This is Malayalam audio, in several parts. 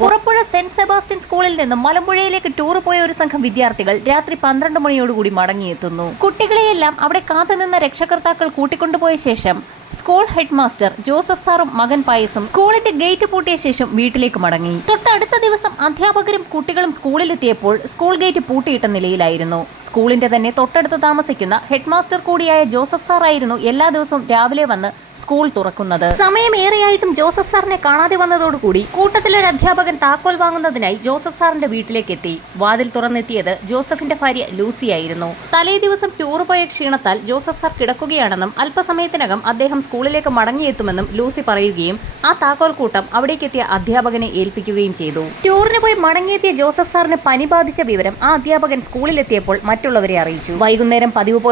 പുറപ്പുഴ സെന്റ് സെബാസ്റ്റ്യൻ സ്കൂളിൽ നിന്നും മലമ്പുഴയിലേക്ക് ടൂർ പോയ ഒരു സംഘം വിദ്യാർത്ഥികൾ രാത്രി 12 മണിയോടുകൂടി മടങ്ങിയെത്തുന്നു. കുട്ടികളെയെല്ലാം അവിടെ കാത്തുനിന്ന രക്ഷകർത്താക്കൾ കൂട്ടിക്കൊണ്ടുപോയ ശേഷം സ്കൂൾ ഹെഡ് മാസ്റ്റർ ജോസഫ് സാറും മകൻ പായസും സ്കൂളിന്റെ ഗേറ്റ് പൂട്ടിയ ശേഷം വീട്ടിലേക്ക് മടങ്ങി. തൊട്ടടുത്ത ദിവസം അധ്യാപകരും കുട്ടികളും സ്കൂളിലെത്തിയപ്പോൾ സ്കൂൾ ഗേറ്റ് പൂട്ടിയിട്ട നിലയിലായിരുന്നു. സ്കൂളിന്റെ തന്നെ തൊട്ടടുത്ത് താമസിക്കുന്ന ഹെഡ് മാസ്റ്റർ കൂടിയായ ജോസഫ് സാർ ആയിരുന്നു എല്ലാ ദിവസവും രാവിലെ വന്ന് സ്കൂൾ തുറക്കുന്നത്. സമയമേറെയായിട്ടും ജോസഫ് സാറിനെ കാണാതെ വന്നതോടുകൂടി കൂട്ടത്തിലൊരു അധ്യാപകൻ താക്കോൽ വാങ്ങുന്നതിനായി ജോസഫ് സാറിന്റെ വീട്ടിലേക്ക് എത്തി. വാതിൽ തുറന്നെത്തിയത് ജോസഫിന്റെ ഭാര്യ ലൂസിയായിരുന്നു. തലേ ദിവസം ടൂർ പോയ ക്ഷീണത്താൽ ജോസഫ് സാർ കിടക്കുകയാണെന്നും അല്പസമയത്തിനകം അദ്ദേഹം സ്കൂളിലേക്ക് മടങ്ങിയെത്തുമെന്നും ലൂസി പറയുകയും ആ താക്കോൽ കൂട്ടം അവിടേക്കെത്തിയ അധ്യാപകനെ ഏൽപ്പിക്കുകയും ചെയ്തു. ടൂറിന് പോയി മടങ്ങിയെത്തിയ ജോസഫ് സാറിന് പനി ബാധിച്ച വിവരം ആ അധ്യാപകൻ സ്കൂളിലെത്തിയപ്പോൾ മറ്റുള്ളവരെ അറിയിച്ചു. വൈകുന്നേരം പതിവ്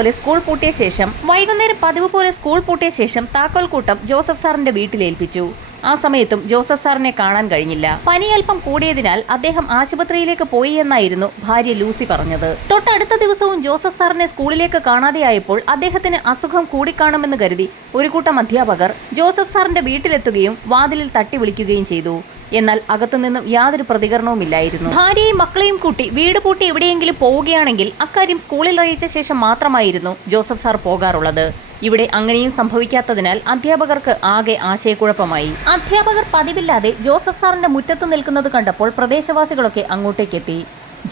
പോലെ സ്കൂൾ പൂട്ടിയ ശേഷം താക്കോൽ കൂട്ടം ജോസഫ് സാറിന്റെ വീട്ടിലേൽപ്പിച്ചു. ആ സമയത്തും ജോസഫ് സാറിനെ കാണാൻ കഴിഞ്ഞില്ല. പനി അല്പം കൂടിയതിനാൽ അദ്ദേഹം ആശുപത്രിയിലേക്ക് പോയി എന്നായിരുന്നു ഭാര്യ ലൂസി പറഞ്ഞത്. തൊട്ടടുത്ത ദിവസവും ജോസഫ് സാറിനെ സ്കൂളിലേക്ക് കാണാതെയായപ്പോൾ അദ്ദേഹത്തിന് അസുഖം കൂടിക്കാണുമെന്ന് കരുതി ഒരു കൂട്ടം അധ്യാപകർ ജോസഫ് സാറിന്റെ വീട്ടിലെത്തുകയും വാതിലിൽ തട്ടി വിളിക്കുകയും ചെയ്തു. എന്നാൽ അകത്തുനിന്നും യാതൊരു പ്രതികരണവുമില്ലായിരുന്നു. ഭാര്യയും മക്കളെയും കൂട്ടി വീട് പൂട്ടി എവിടെയെങ്കിലും പോവുകയാണെങ്കിൽ അക്കാര്യം സ്കൂളിൽ അറിയിച്ച ശേഷം മാത്രമായിരുന്നു ജോസഫ് സാർ പോകാറുള്ളത്. ഇവിടെ അങ്ങനെയും സംഭവിക്കാത്തതിനാൽ അധ്യാപകർക്ക് ആകെ ആശയക്കുഴപ്പമായി. അധ്യാപകർ പതിവില്ലാതെ ജോസഫ് സാറിന്റെ മുറ്റത്ത് നിൽക്കുന്നത് കണ്ടപ്പോൾ പ്രദേശവാസികളൊക്കെ അങ്ങോട്ടേക്കെത്തി.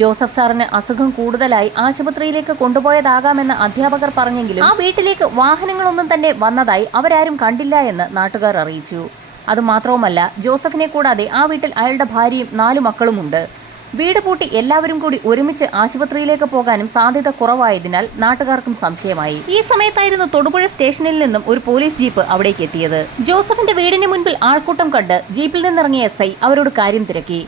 ജോസഫ് സാറിന് അസുഖം കൂടുതലായി ആശുപത്രിയിലേക്ക് കൊണ്ടുപോയതാകാമെന്ന് അധ്യാപകർ പറഞ്ഞെങ്കിലും ആ വീട്ടിലേക്ക് വാഹനങ്ങളൊന്നും തന്നെ വന്നതായി അവരാരും കണ്ടില്ല എന്ന് നാട്ടുകാർ അറിയിച്ചു. അതുമാത്രവുമല്ല, ജോസഫിനെ കൂടാതെ ആ വീട്ടിൽ അയാളുടെ ഭാര്യയും 4 മക്കളുമുണ്ട്. വീട് പൂട്ടി എല്ലാവരും കൂടി ഒരുമിച്ച് ആശുപത്രിയിലേക്ക് പോകാനും സാധ്യത കുറവായതിനാൽ നാട്ടുകാർക്കും സംശയമായി. ഈ സമയത്തായിരുന്നു തൊടുപുഴ സ്റ്റേഷനിൽ നിന്നും ഒരു പോലീസ് ജീപ്പ് അവിടേക്ക് എത്തിയത്. ജോസഫിന്റെ വീടിന് മുൻപിൽ ആൾക്കൂട്ടം കണ്ട് ജീപ്പിൽ നിന്നിറങ്ങിയ SI അവരോട് കാര്യം തിരക്കി.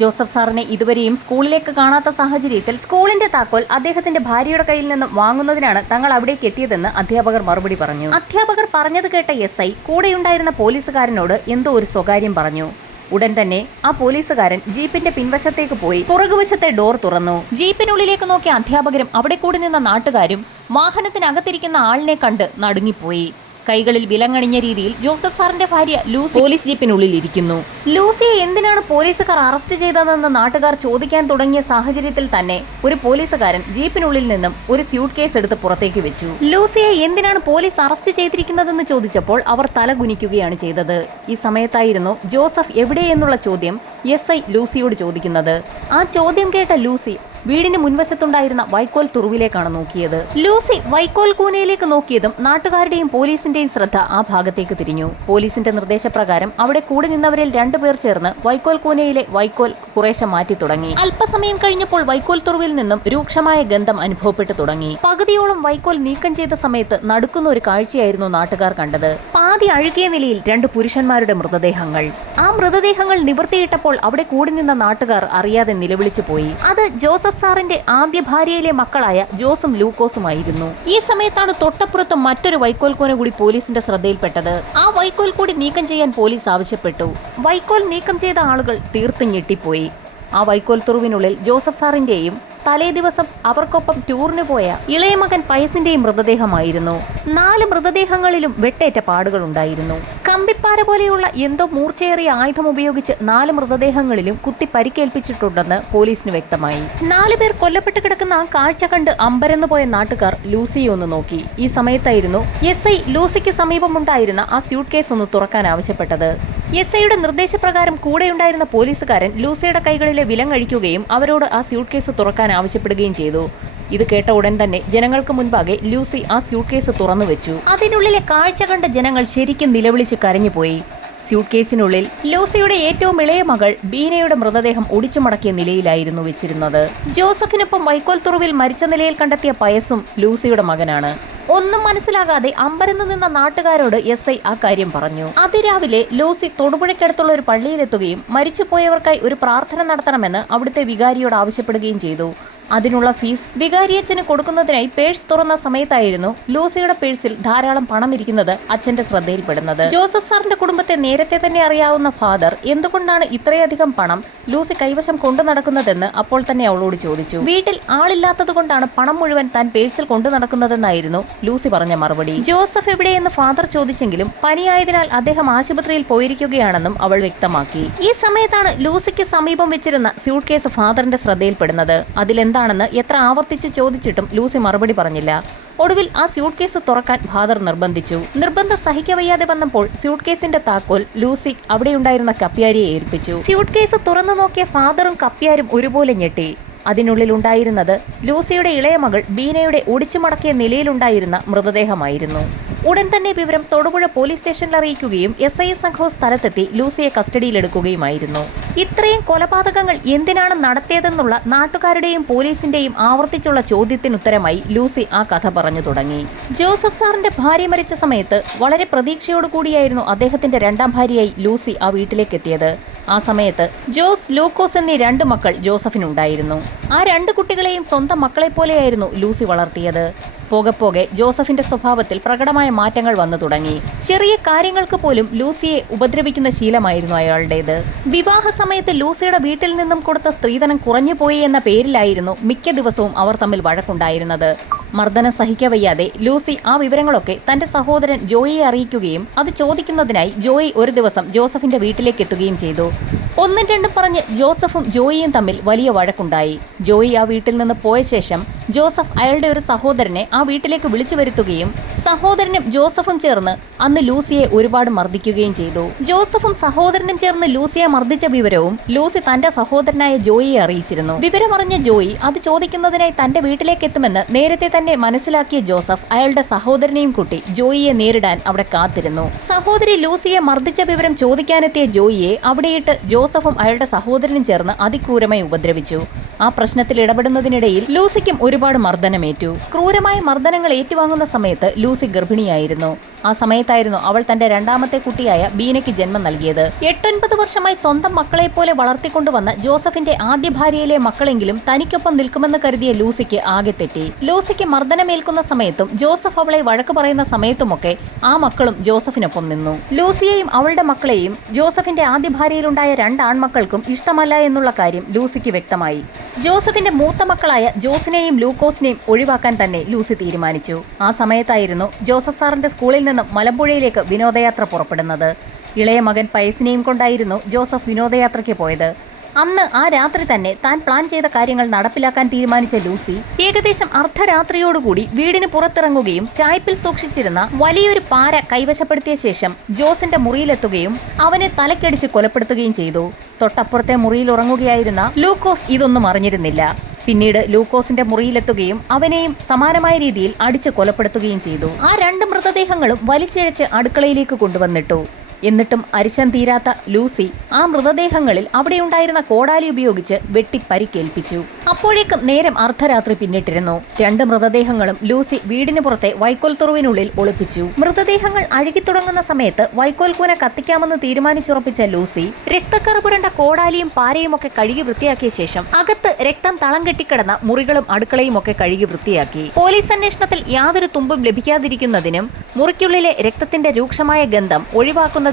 ജോസഫ് സാറിനെ ഇതുവരെയും സ്കൂളിലേക്ക് കാണാത്ത സാഹചര്യത്തിൽ സ്കൂളിന്റെ താക്കോൽ അദ്ദേഹത്തിന്റെ ഭാര്യയുടെ കയ്യിൽ നിന്നും വാങ്ങുന്നതിനാണ് തങ്ങൾ അവിടേക്ക് എത്തിയതെന്ന് അധ്യാപകർ മറുപടി പറഞ്ഞു. അധ്യാപകർ പറഞ്ഞത് കേട്ട SI കൂടെയുണ്ടായിരുന്ന പോലീസുകാരനോട് എന്തോ ഒരു സ്വകാര്യം പറഞ്ഞു. ഉടൻ തന്നെ ആ പോലീസുകാരൻ ജീപ്പിന്റെ പിൻവശത്തേക്ക് പോയി പുറകുവശത്തെ ഡോർ തുറന്നു. ജീപ്പിനുള്ളിലേക്ക് നോക്കിയ അധ്യാപകരും അവിടെ കൂടി നിന്ന നാട്ടുകാരും വാഹനത്തിനകത്തിരിക്കുന്ന ആളിനെ കണ്ട് നടുങ്ങിപ്പോയി. കൈകളിൽ വിലങ്ങണിഞ്ഞ രീതിയിൽ ജോസഫ് സാറിന്റെ ഭാര്യ ലൂസി പോലീസ് ജീപ്പിനുള്ളിൽ ഇരിക്കുന്നു. ലൂസിയെ എന്തിനാണ് പോലീസുകാർ അറസ്റ്റ് ചെയ്തതെന്ന് നാട്ടുകാർ ചോദിക്കാൻ തുടങ്ങിയ സാഹചര്യത്തിൽ തന്നെ ഒരു പോലീസുകാരൻ ജീപ്പിനുള്ളിൽ നിന്നും ഒരു സ്യൂട്ട് കേസ് എടുത്ത് പുറത്തേക്ക് വെച്ചു. ലൂസിയെ എന്തിനാണ് പോലീസ് അറസ്റ്റ് ചെയ്തിരിക്കുന്നതെന്ന് ചോദിച്ചപ്പോൾ അവർ തലകുനിക്കുകയാണ് ചെയ്തത്. ഈ സമയത്തായിരുന്നു ജോസഫ് എവിടെയെന്നുള്ള ചോദ്യം SI ലൂസിയോട് ചോദിക്കുന്നത്. ആ ചോദ്യം കേട്ട ലൂസി വീടിന് മുൻവശത്തുണ്ടായിരുന്ന വൈക്കോൽ തുറുവിലേക്കാണ് നോക്കിയത്. ലൂസി വൈക്കോൽ കൂനയിലേക്ക് നോക്കിയതും നാട്ടുകാരുടെയും പോലീസിന്റെയും ശ്രദ്ധ ആ ഭാഗത്തേക്ക് തിരിഞ്ഞു. പോലീസിന്റെ നിർദ്ദേശപ്രകാരം അവിടെ കൂടി നിന്നവരിൽ 2 പേർ ചേർന്ന് വൈക്കോൽ കൂനയിലെ വൈക്കോൽ കുറേശ്ശെ മാറ്റി തുടങ്ങി. അല്പസമയം കഴിഞ്ഞപ്പോൾ വൈക്കോൽ തുറുവിൽ നിന്നും രൂക്ഷമായ ഗന്ധം അനുഭവപ്പെട്ടു തുടങ്ങി. പകുതിയോളം വൈക്കോൽ നീക്കം ചെയ്ത സമയത്ത് നടുക്കുന്ന ഒരു കാഴ്ചയായിരുന്നു നാട്ടുകാർ കണ്ടത്. പാതി അഴുകിയ നിലയിൽ 2 പുരുഷന്മാരുടെ മൃതദേഹങ്ങൾ. ആ മൃതദേഹങ്ങൾ നിവർത്തിയിട്ടപ്പോൾ അവിടെ കൂടി നിന്ന നാട്ടുകാർ അറിയാതെ നിലവിളിച്ചു പോയി. അത് ജോസഫ് സാറിന്റെ ആദ്യ ഭാര്യയിലെ മക്കളായ ജോസും ലൂക്കോസുമായിരുന്നു. ഈ സമയത്താണ് തൊട്ടപ്പുറത്ത് മറ്റൊരു വൈക്കോൽ കൂന കൂടി പോലീസിന്റെ ശ്രദ്ധയിൽപ്പെട്ടത്. ആ വൈക്കോൽ കൂടി നീക്കം ചെയ്യാൻ പോലീസ് ആവശ്യപ്പെട്ടു. വൈക്കോൽ നീക്കം ചെയ്ത ആളുകൾ തീർത്തും ഞെട്ടിപ്പോയി. ആ വൈക്കോൽ തുറുവിനുള്ളിൽ ജോസഫ് സാറിന്റെയും തലേ ദിവസം അവർക്കൊപ്പം ടൂറിന് പോയ ഇളയ മകൻ പയസിന്റെയും മൃതദേഹമായിരുന്നു. 4 മൃതദേഹങ്ങളിലും വെട്ടേറ്റ പാടുകൾ ഉണ്ടായിരുന്നു. കമ്പിപ്പാര പോലെയുള്ള എന്തോ മൂർച്ചയേറിയ ആയുധം ഉപയോഗിച്ച് 4 മൃതദേഹങ്ങളിലും കുത്തി പരിക്കേൽപ്പിച്ചിട്ടുണ്ടെന്ന് പോലീസിന് വ്യക്തമായി. 4 പേർ കൊല്ലപ്പെട്ട് കിടക്കുന്ന ആ കാഴ്ച കണ്ട് അമ്പരന്നു പോയ നാട്ടുകാർ ലൂസിയെ ഒന്ന് നോക്കി. ഈ സമയത്തായിരുന്നു SI ലൂസിക്ക് സമീപമുണ്ടായിരുന്ന ആ സ്യൂട്ട് കേസ് ഒന്ന് തുറക്കാൻ ആവശ്യപ്പെട്ടത്. SIയുടെ നിർദ്ദേശപ്രകാരം കൂടെയുണ്ടായിരുന്ന പോലീസുകാരൻ ലൂസിയുടെ കൈകളിലെ വിലങ്ങഴിക്കുകയും അവരോട് ആ സ്യൂട്ട് കേസ് തുറക്കാൻ ആവശ്യപ്പെടുകയും ചെയ്തു. ഇത് കേട്ട ഉടൻ തന്നെ ജനങ്ങൾക്ക് മുൻപാകെ ലൂസി ആ സ്യൂട്ട് കേസ് തുറന്നു വെച്ചു. അതിനുള്ളിലെ കാഴ്ച കണ്ട ജനങ്ങൾ ശരിക്കും നിലവിളിച്ച് കരഞ്ഞുപോയി. സ്യൂട്ട് കേസിനുള്ളിൽ ലൂസിയുടെ ഏറ്റവും ഇളയ മകൾ ബീനയുടെ മൃതദേഹം ഒടിച്ചു മടക്കിയ നിലയിലായിരുന്നു വെച്ചിരുന്നത്. ജോസഫിനൊപ്പം വൈക്കോൽ തുറുവിൽ മരിച്ച നിലയിൽ കണ്ടെത്തിയ പയസും ലൂസിയുടെ മകനാണ്. ഒന്നും മനസ്സിലാകാതെ അമ്പരന്ന് നിന്ന നാട്ടുകാരോട് SI ആ കാര്യം പറഞ്ഞു. അതിരാവിലെ ലൂസി തൊടുപുഴയ്ക്കടുത്തുള്ള ഒരു പള്ളിയിലെത്തുകയും മരിച്ചുപോയവർക്കായി ഒരു പ്രാർത്ഥന നടത്തണമെന്ന് അവിടുത്തെ വികാരിയോട് ആവശ്യപ്പെടുകയും ചെയ്തു. അതിനുള്ള ഫീസ് വികാരിയച്ഛന് കൊടുക്കുന്നതിനായി പേഴ്സ് തുറന്ന സമയത്തായിരുന്നു ലൂസിയുടെ പേഴ്സിൽ ധാരാളം പണം ഇരിക്കുന്നത് അച്ഛന്റെ ശ്രദ്ധയിൽപ്പെടുന്നത്. ജോസഫ് സാറിന്റെ കുടുംബത്തെ നേരത്തെ തന്നെ അറിയാവുന്ന ഫാദർ എന്തുകൊണ്ടാണ് ഇത്രയധികം പണം ലൂസി കൈവശം കൊണ്ടു നടക്കുന്നതെന്ന് അപ്പോൾ തന്നെ അവളോട് ചോദിച്ചു. വീട്ടിൽ ആളില്ലാത്തത് കൊണ്ടാണ് പണം മുഴുവൻ താൻ പേഴ്സിൽ കൊണ്ടു നടക്കുന്നതെന്നായിരുന്നു ലൂസി പറഞ്ഞ മറുപടി. ജോസഫ് എവിടെയെന്ന് ഫാദർ ചോദിച്ചെങ്കിലും പനിയായതിനാൽ അദ്ദേഹം ആശുപത്രിയിൽ പോയിരിക്കുകയാണെന്നും അവൾ വ്യക്തമാക്കി. ഈ സമയത്താണ് ലൂസിക്ക് സമീപം വെച്ചിരുന്ന സ്യൂട്ട് കേസ് ഫാദറിന്റെ ശ്രദ്ധയിൽപ്പെടുന്നത്. അതിലെന്താണെന്ന് എത്ര ആവർത്തിച്ച് ചോദിച്ചിട്ടും ലൂസി മറുപടി പറഞ്ഞില്ല. ഒടുവിൽ ആ സ്യൂട്ട് കേസ് തുറക്കാൻ ഫാദർ നിർബന്ധിച്ചു. നിർബന്ധം സഹിക്കവയ്യാതെ വന്നപ്പോൾ സ്യൂട്ട് കേസിന്റെ താക്കോൽ ലൂസി അവിടെയുണ്ടായിരുന്ന കപ്പ്യാരിയെ ഏൽപ്പിച്ചു. സ്യൂട്ട് കേസ് തുറന്നു നോക്കിയ ഫാദറും കപ്പ്യാരും ഒരുപോലെ ഞെട്ടി. അതിനുള്ളിൽ ഉണ്ടായിരുന്നത് ലൂസിയുടെ ഇളയ മകൾ ബീനയുടെ ഒടിച്ചു മടക്കിയ നിലയിലുണ്ടായിരുന്ന മൃതദേഹമായിരുന്നു. ഉടൻ തന്നെ വിവരം തൊടുപുഴ പോലീസ് സ്റ്റേഷനിൽ അറിയിക്കുകയും SI സംഘവും സ്ഥലത്തെത്തി ലൂസിയെ കസ്റ്റഡിയിലെടുക്കുകയുമായിരുന്നു. ഇത്രയും കൊലപാതകങ്ങൾ എന്തിനാണ് നടത്തിയതെന്നുള്ള നാട്ടുകാരുടെയും പോലീസിന്റെയും ആവർത്തിച്ചുള്ള ചോദ്യത്തിനുത്തരമായി ലൂസി ആ കഥ പറഞ്ഞു തുടങ്ങി. ജോസഫ് സാറിന്റെ ഭാര്യ മരിച്ച സമയത്ത് വളരെ പ്രതീക്ഷയോടുകൂടിയായിരുന്നു അദ്ദേഹത്തിന്റെ രണ്ടാം ഭാര്യയായി ലൂസി ആ വീട്ടിലേക്ക് എത്തിയത്. ആ സമയത്ത് ജോസ്, ലൂക്കോസ് എന്നീ 2 മക്കൾ ജോസഫിനുണ്ടായിരുന്നു. ആ 2 കുട്ടികളെയും സ്വന്തം മക്കളെ പോലെയായിരുന്നു ലൂസി വളർത്തിയത്. പോകെ പോകെ ജോസഫിന്റെ സ്വഭാവത്തിൽ പ്രകടമായ മാറ്റങ്ങൾ വന്നു തുടങ്ങി. ചെറിയ കാര്യങ്ങൾക്ക് പോലും ലൂസിയെ ഉപദ്രവിക്കുന്ന ശീലമായിരുന്നു അയാളുടേത്. വിവാഹ സമയത്ത് ലൂസിയുടെ വീട്ടിൽ നിന്നും കൊടുത്ത സ്ത്രീധനം കുറഞ്ഞുപോയി എന്ന പേരിലായിരുന്നു മിക്ക ദിവസവും അവർ തമ്മിൽ വഴക്കുണ്ടായിരുന്നത്. മർദ്ദനം സഹിക്കവയ്യാതെ ലൂസി ആ വിവരങ്ങളൊക്കെ തന്റെ സഹോദരൻ ജോയിയെ അറിയിക്കുകയും അത് ചോദിക്കുന്നതിനായി ജോയി ഒരു ദിവസം ജോസഫിന്റെ വീട്ടിലേക്ക് എത്തുകയും ചെയ്തു. 1ഉം 2ഉം പറഞ്ഞ് ജോസഫും ജോയിയും തമ്മിൽ വലിയ വഴക്കുണ്ടായി. ജോയി ആ വീട്ടിൽ നിന്ന് പോയ ശേഷം ജോസഫ് അയാളുടെ ഒരു സഹോദരനെ ആ വീട്ടിലേക്ക് വിളിച്ചു വരുത്തുകയും സഹോദരനും ജോസഫും ചേർന്ന് അന്ന് ലൂസിയെ ഒരുപാട് മർദ്ദിക്കുകയും ചെയ്തു. ജോസഫും സഹോദരനും ചേർന്ന് ലൂസിയെ മർദ്ദിച്ച വിവരവും ലൂസി തന്റെ സഹോദരനായ ജോയിയെ അറിയിച്ചിരുന്നു. വിവരമറിഞ്ഞ ജോയി അത് ചോദിക്കുന്നതിനായി തന്റെ വീട്ടിലേക്ക് എത്തുമെന്ന് നേരത്തെ തന്നെ മനസ്സിലാക്കിയ ജോസഫ് അയാളുടെ സഹോദരനെയും കൂട്ടി ജോയിയെ നേരിടാൻ അവിടെ കാത്തിരുന്നു. സഹോദരി ലൂസിയെ മർദ്ദിച്ച വിവരം ചോദിക്കാനെത്തിയ ജോയിയെ അവിടെയിട്ട് ജോസഫും അയാളുടെ സഹോദരനും ചേർന്ന് അതിക്രൂരമായി ഉപദ്രവിച്ചു. ആ പ്രശ്നത്തിൽ ഇടപെടുന്നതിനിടയിൽ ലൂസിക്കും ഒരുപാട് മർദ്ദനമേറ്റു. ക്രൂരമായ മർദ്ദനങ്ങൾ ഏറ്റുവാങ്ങുന്ന സമയത്ത് ലൂസി ഗർഭിണിയായിരുന്നു. ആ സമയത്തായിരുന്നു അവൾ തന്റെ 2ാമത്തെ കുട്ടിയായ ബീനയ്ക്ക് ജന്മം നൽകിയത്. 8-9 വർഷമായി സ്വന്തം മക്കളെ പോലെ വളർത്തിക്കൊണ്ടുവന്ന ജോസഫിന്റെ ആദ്യ ഭാര്യയിലെ മക്കളെങ്കിലും തനിക്കൊപ്പം നിൽക്കുമെന്ന് കരുതിയ ലൂസിക്ക് ആകെ തെറ്റി. ലൂസിക്ക് മർദ്ദനമേൽക്കുന്ന സമയത്തും ജോസഫ് അവളെ വഴക്ക് പറയുന്ന സമയത്തുമൊക്കെ ആ മക്കളും ജോസഫിനൊപ്പം നിന്നു. ലൂസിയെയും അവളുടെ മക്കളെയും ജോസഫിന്റെ ആദ്യ ഭാര്യയിലുണ്ടായ 2 ആൺമക്കൾക്കും ഇഷ്ടമല്ല എന്നുള്ള കാര്യം ലൂസിക്ക് വ്യക്തമായി. ജോസഫിന്റെ മൂത്ത മക്കളായ ജോസിനെയും ലൂക്കോസിനെയും ഒഴിവാക്കാൻ തന്നെ ലൂസി തീരുമാനിച്ചു. ആ സമയത്തായിരുന്നു ജോസഫ് സാറിന്റെ സ്കൂളിൽ നിന്നും മലമ്പുഴയിലേക്ക് വിനോദയാത്ര പുറപ്പെടുന്നത്. ഇളയ മകൻ പയസിനെയും കൊണ്ടായിരുന്നു ജോസഫ് വിനോദയാത്രയ്ക്ക് പോയത്. അന്ന് ആ രാത്രി തന്നെ താൻ പ്ലാൻ ചെയ്ത കാര്യങ്ങൾ നടപ്പിലാക്കാൻ തീരുമാനിച്ച ലൂസി ഏകദേശം അർദ്ധരാത്രിയോടുകൂടി വീടിന് പുറത്തിറങ്ങുകയും ചായ്പിൽ സൂക്ഷിച്ചിരുന്ന വലിയൊരു പാര കൈവശപ്പെടുത്തിയ ശേഷം ജോസിന്റെ മുറിയിലെത്തുകയും അവനെ തലക്കടിച്ച് കൊലപ്പെടുത്തുകയും ചെയ്തു. തൊട്ടപ്പുറത്തെ മുറിയിൽ ഉറങ്ങുകയായിരുന്ന ലൂക്കോസ് ഇതൊന്നും അറിഞ്ഞിരുന്നില്ല. പിന്നീട് ലൂക്കോസിന്റെ മുറിയിലെത്തുകയും അവനെയും സമാനമായ രീതിയിൽ അടിച്ച് കൊലപ്പെടുത്തുകയും ചെയ്തു. ആ 2 മൃതദേഹങ്ങളും വലിച്ചിഴച്ച് അടുക്കളയിലേക്ക് കൊണ്ടുവന്നിട്ടു. എന്നിട്ടും അരിശം തീരാത്ത ലൂസി ആ മൃതദേഹങ്ങളിൽ അവിടെയുണ്ടായിരുന്ന കോടാലി ഉപയോഗിച്ച് വെട്ടി പരിക്കേൽപ്പിച്ചു. അപ്പോഴേക്കും നേരം അർദ്ധരാത്രി പിന്നിട്ടിരുന്നു. 2 മൃതദേഹങ്ങളും ലൂസി വീടിന് പുറത്തെ വൈക്കോൽ തുറുവിനുള്ളിൽ ഒളിപ്പിച്ചു. മൃതദേഹങ്ങൾ അഴുകിത്തുടങ്ങുന്ന സമയത്ത് വൈക്കോൽ കൂന കത്തിക്കാമെന്ന് തീരുമാനിച്ചുറപ്പിച്ച ലൂസി രക്തക്കറ പുരണ്ട കോടാലിയും പാരയും ഒക്കെ കഴുകി വൃത്തിയാക്കിയ ശേഷം അകത്ത് രക്തം തളം കെട്ടിക്കിടന്ന മുറികളും അടുക്കളയും ഒക്കെ കഴുകി വൃത്തിയാക്കി. പോലീസ് അന്വേഷണത്തിൽ യാതൊരു തുമ്പും ലഭിക്കാതിരിക്കുന്നതിനും മുറിക്കുള്ളിലെ രക്തത്തിന്റെ രൂക്ഷമായ ഗന്ധം ഒഴിവാക്കുന്നതിനുമായി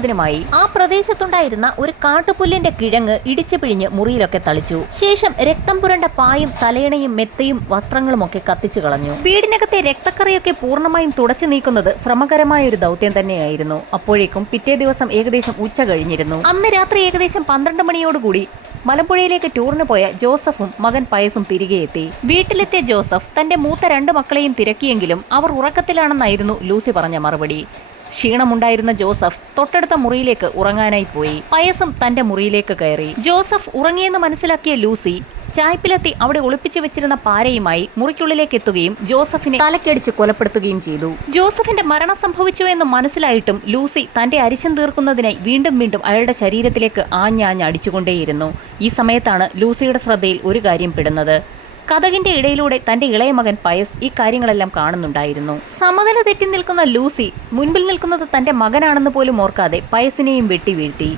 ആ പ്രദേശത്തുണ്ടായിരുന്ന ഒരു കാട്ടുപുല്ലിന്റെ കിഴങ്ങ് ഇടിച്ചു പിഴിഞ്ഞ് മുറിയിലൊക്കെ തളിച്ചു. ശേഷം രക്തം പുരണ്ട പായും തലയണയും മെത്തയും വസ്ത്രങ്ങളും ഒക്കെ കത്തിച്ചു കളഞ്ഞു. വീടിനകത്തെ രക്തക്കറയൊക്കെ പൂർണ്ണമായും തുടച്ചു നീക്കുന്നത് ശ്രമകരമായ ഒരു ദൗത്യം തന്നെയായിരുന്നു. അപ്പോഴേക്കും പിറ്റേ ദിവസം ഏകദേശം ഉച്ച കഴിഞ്ഞിരുന്നു. അന്ന് രാത്രി ഏകദേശം 12 മണിയോടുകൂടി മലമ്പുഴയിലേക്ക് ടൂറിന് പോയ ജോസഫും മകൻ പയസും തിരികെ എത്തി. വീട്ടിലെത്തിയ ജോസഫ് തന്റെ മൂത്ത 2 മക്കളെയും തിരക്കിയെങ്കിലും അവർ ഉറക്കത്തിലാണെന്നായിരുന്നു ലൂസി പറഞ്ഞ മറുപടി. ക്ഷീണമുണ്ടായിരുന്ന ജോസഫ് തൊട്ടടുത്ത മുറിയിലേക്ക് ഉറങ്ങാനായി പോയി. പയസും തന്റെ മുറിയിലേക്ക് കയറി. ജോസഫ് ഉറങ്ങിയെന്ന് മനസ്സിലാക്കിയ ലൂസി ചായ്പിലെത്തി അവിടെ ഒളിപ്പിച്ചു വെച്ചിരുന്ന പാരയുമായി മുറിക്കുള്ളിലേക്ക് എത്തുകയും ജോസഫിനെ തലക്കടിച്ച് കൊലപ്പെടുത്തുകയും ചെയ്തു. ജോസഫിന്റെ മരണം സംഭവിച്ചു എന്ന് മനസ്സിലായിട്ടും ലൂസി തന്റെ അരിശം തീർക്കുന്നതിനായി വീണ്ടും വീണ്ടും അയാളുടെ ശരീരത്തിലേക്ക് ആഞ്ഞാഞ്ഞ് അടിച്ചുകൊണ്ടേയിരുന്നു. ഈ സമയത്താണ് ലൂസിയുടെ ശ്രദ്ധയിൽ ഒരു കാര്യം പെടുന്നത്. കതകിന്റെ ഇടയിലൂടെ തന്റെ ഇളയ മകൻ പയസ് ഈ കാര്യങ്ങളെല്ലാം കാണുന്നുണ്ടായിരുന്നു. സമനില തെറ്റി നിൽക്കുന്ന ലൂസി മുൻപിൽ നിൽക്കുന്നത് തന്റെ മകനാണെന്ന് പോലും ഓർക്കാതെ പയസിനെയും വെട്ടി വീഴ്ത്തി.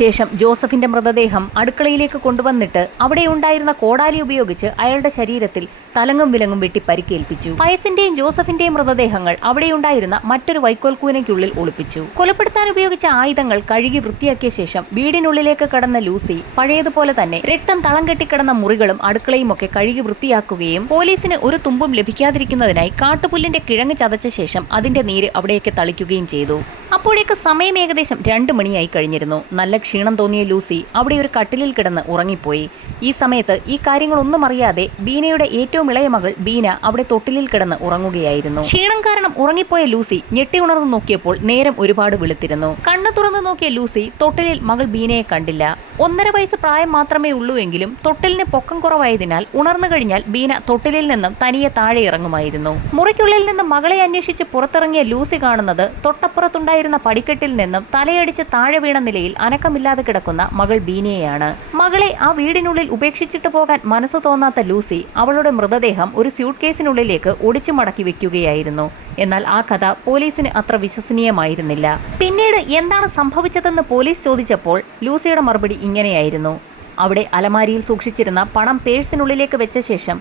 ശേഷം ജോസഫിന്റെ മൃതദേഹം അടുക്കളയിലേക്ക് കൊണ്ടുവന്നിട്ട് അവിടെയുണ്ടായിരുന്ന കോടാലി ഉപയോഗിച്ച് അയാളുടെ ശരീരത്തിൽ തലങ്ങും വിലങ്ങും വെട്ടി പരിക്കേൽപ്പിച്ചു. പയസിന്റെയും ജോസഫിന്റെയും മൃതദേഹങ്ങൾ അവിടെയുണ്ടായിരുന്ന മറ്റൊരു വൈക്കോൽ കൂനയ്ക്കുള്ളിൽ ഒളിപ്പിച്ചു. കൊലപ്പെടുത്താൻ ഉപയോഗിച്ച ആയുധങ്ങൾ കഴുകി വൃത്തിയാക്കിയ ശേഷം വീടിനുള്ളിലേക്ക് കടന്ന ലൂസി പഴയതുപോലെ തന്നെ രക്തം തളം കെട്ടിക്കിടന്ന മുറികളും അടുക്കളയുമൊക്കെ കഴുകി വൃത്തിയാക്കുകയും പോലീസിന് ഒരു തുമ്പും ലഭിക്കാതിരിക്കുന്നതിനായി കാട്ടുപുല്ലിന്റെ കിഴങ്ങ് ചതച്ച ശേഷം അതിന്റെ നീര് അവിടേക്ക് തളിക്കുകയും ചെയ്തു. അപ്പോഴേക്ക് സമയം ഏകദേശം 2 മണിയായി കഴിഞ്ഞിരുന്നു. നല്ല ക്ഷീണം തോന്നിയ ലൂസി അവിടെ ഒരു കട്ടിലിൽ കിടന്ന് ഉറങ്ങിപ്പോയി. ഈ സമയത്ത് ഈ കാര്യങ്ങളൊന്നും അറിയാതെ ബീനയുടെ ഏറ്റവും ഇളയ മകൾ ബീന അവിടെ തൊട്ടിലിൽ കിടന്ന് ഉറങ്ങുകയായിരുന്നു. ക്ഷീണം കാരണം ഉറങ്ങിപ്പോയ ലൂസി ഞെട്ടി ഉണർന്നു നോക്കിയപ്പോൾ നേരം ഒരുപാട് വെളുത്തിരുന്നു. കണ്ണു തുറന്നു നോക്കിയ ലൂസി തൊട്ടിലിൽ മകൾ ബീനയെ കണ്ടില്ല. 1.5 വയസ്സ് പ്രായം മാത്രമേ ഉള്ളൂ എങ്കിലും തൊട്ടിലിന് പൊക്കം കുറവായതിനാൽ ഉണർന്നു കഴിഞ്ഞാൽ ബീന തൊട്ടിലിൽ നിന്നും തനിയെ താഴെ ഇറങ്ങുമായിരുന്നു. മുറിക്കുള്ളിൽ നിന്നും മകളെ അന്വേഷിച്ച് പുറത്തിറങ്ങിയ ലൂസി കാണുന്നത് തൊട്ടപ്പുറത്തുണ്ടായിരുന്ന പടിക്കെട്ടിൽ നിന്നും തലയടിച്ച് താഴെ വീണ നിലയിൽ അനക്കമില്ലാതെ കിടക്കുന്ന മകൾ ബീനയെയാണ്. മകളെ ആ വീടിനുള്ളിൽ ഉപേക്ഷിച്ചിട്ട് പോകാൻ മനസ്സ് തോന്നാത്ത ലൂസി അവളുടെ മൃതദേഹം ഒരു സ്യൂട്ട് കേസിനുള്ളിലേക്ക് ഒടിച്ചു മടക്കി വെക്കുകയായിരുന്നു. എന്നാൽ ആ കഥ പോലീസിന് അത്ര വിശ്വസനീയമായിരുന്നില്ല. പിന്നീട് എന്താണ് സംഭവിച്ചതെന്ന് പോലീസ് ചോദിച്ചപ്പോൾ ലൂസിയുടെ മറുപടി ഇങ്ങനെയായിരുന്നു. അവിടെ അലമാരിയിൽ സൂക്ഷിച്ചിരുന്ന പണം പേഴ്സിനുള്ളിലേക്ക് വെച്ച ശേഷം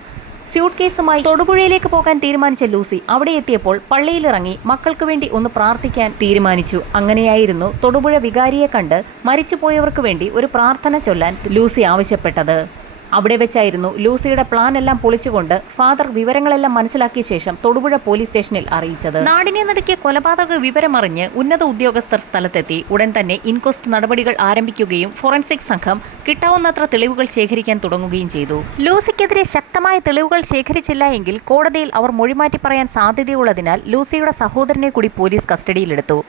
സ്യൂട്ട് കേസുമായി തൊടുപുഴയിലേക്ക് പോകാൻ തീരുമാനിച്ച ലൂസി അവിടെ എത്തിയപ്പോൾ പള്ളിയിലിറങ്ങി മക്കൾക്ക് വേണ്ടി ഒന്ന് പ്രാർത്ഥിക്കാൻ തീരുമാനിച്ചു. അങ്ങനെയായിരുന്നു തൊടുപുഴ വികാരിയെ കണ്ട് മരിച്ചുപോയവർക്ക് വേണ്ടി ഒരു പ്രാർത്ഥന ചൊല്ലാൻ ലൂസി ആവശ്യപ്പെട്ടത്. അവിടെ വെച്ചായിരുന്നു ലൂസിയുടെ പ്ലാൻ എല്ലാം പൊളിച്ചുകൊണ്ട് ഫാദർ വിവരങ്ങളെല്ലാം മനസ്സിലാക്കിയ ശേഷം തൊടുപുഴ പോലീസ് സ്റ്റേഷനിൽ അറിയിച്ചത്. നാടിനെ നടുക്കിയ കൊലപാതക വിവരമറിഞ്ഞ് ഉന്നത ഉദ്യോഗസ്ഥർ സ്ഥലത്തെത്തി. ഉടൻ തന്നെ ഇൻക്വസ്റ്റ് നടപടികൾ ആരംഭിക്കുകയും ഫോറൻസിക് സംഘം കിട്ടാവുന്നത്ര തെളിവുകൾ ശേഖരിക്കാൻ തുടങ്ങുകയും ചെയ്തു. ലൂസിക്കെതിരെ ശക്തമായ തെളിവുകൾ ശേഖരിച്ചില്ല എങ്കിൽ കോടതിയിൽ അവർ മൊഴിമാറ്റി പറയാൻ സാധ്യതയുള്ളതിനാൽ ലൂസിയുടെ സഹോദരനെ കൂടി പോലീസ് കസ്റ്റഡിയിലെടുത്തു.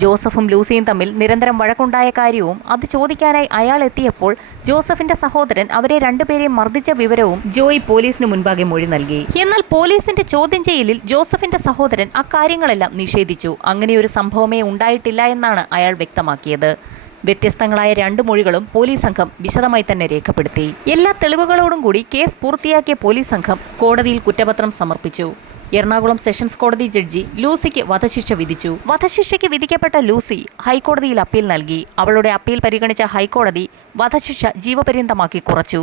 ജോസഫും ലൂസിയും തമ്മിൽ നിരന്തരം വഴക്കുണ്ടായ കാര്യവും അത് ചോദിക്കാനായി അയാൾ എത്തിയപ്പോൾ ജോസഫിന്റെ സഹോദരൻ അവരെ രണ്ടുപേരെയും മർദ്ദിച്ച വിവരവും ജോയി പോലീസിന് മുൻപാകെ മൊഴി നൽകി. എന്നാൽ പോലീസിന്റെ ചോദ്യം ചെയ്യലിൽ ജോസഫിന്റെ സഹോദരൻ അക്കാര്യങ്ങളെല്ലാം നിഷേധിച്ചു. അങ്ങനെയൊരു സംഭവമേ ഉണ്ടായിട്ടില്ല എന്നാണ് അയാൾ വ്യക്തമാക്കിയത്. വ്യത്യസ്തങ്ങളായ 2 മൊഴികളും പോലീസ് സംഘം വിശദമായി തന്നെ രേഖപ്പെടുത്തി. എല്ലാ തെളിവുകളോടും കൂടി കേസ് പൂർത്തിയാക്കിയ പോലീസ് സംഘം കോടതിയിൽ കുറ്റപത്രം സമർപ്പിച്ചു. എറണാകുളം സെഷൻസ് കോടതി ജഡ്ജി ലൂസിക്ക് വധശിക്ഷ വിധിച്ചു. വധശിക്ഷയ്ക്ക് വിധിക്കപ്പെട്ട ലൂസി ഹൈക്കോടതിയിൽ അപ്പീൽ നൽകി. അവളുടെ അപ്പീൽ പരിഗണിച്ച ഹൈക്കോടതി വധശിക്ഷ ജീവപര്യന്തമാക്കി കുറച്ചു.